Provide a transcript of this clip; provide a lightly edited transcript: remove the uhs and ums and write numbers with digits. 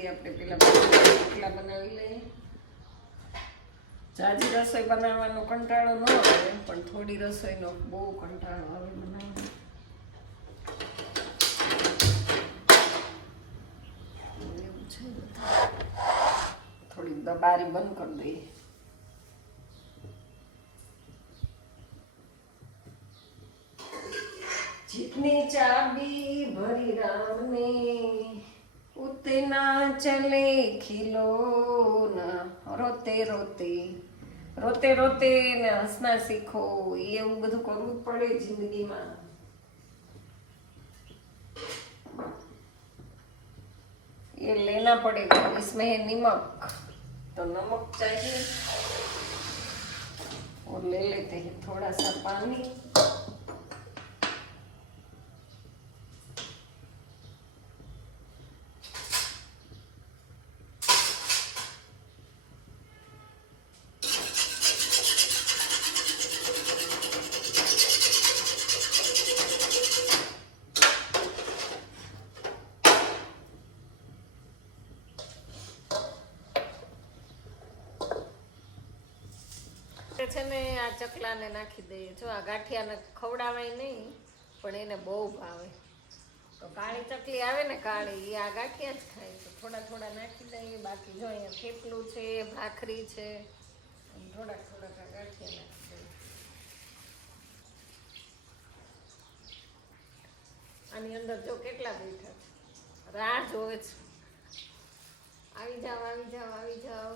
દઈએ આપણે પેલા રોટલા બનાવી લઈએ. જાજી રસોઈ બનાવવાનો કંટાળો ન આવે પણ થોડી રસોઈનો બહુ કંટાળો આવે બનાવવાનો. એવું છે થોડી બારી બંધ કરી દઈએ. जितनी चाबी भरी राम ने उतना चले खिलौना. रोते रोते रोते रोते ने हंसना सीखो. એવું બધું કરવું પડે જિંદગીમાં. ये लेना पड़ेगा. इसमें है नमक, तो नमक चाहिए और ले लेते हैं थोड़ा सा पानी. છે ને આ ચકલાને નાખી દઈએ. જો આ ગાંઠિયાને ખવડાવાય નહીં પણ એને બહુ ભાવે. તો કાળી ચકલી આવે ને કાળી, એ આ ગાંઠિયા જ ખાય. તો થોડા થોડા નાખી દઈએ. બાકી જો અહીંયા થેપલું છે, ભાખરી છે, થોડાક થોડાક આ ગાંઠિયા નાખી દઈએ. આની અંદર જો કેટલા બેઠા છે, રાહ જોવે છે. આવી જાઓ આવી જાઓ આવી જાઓ.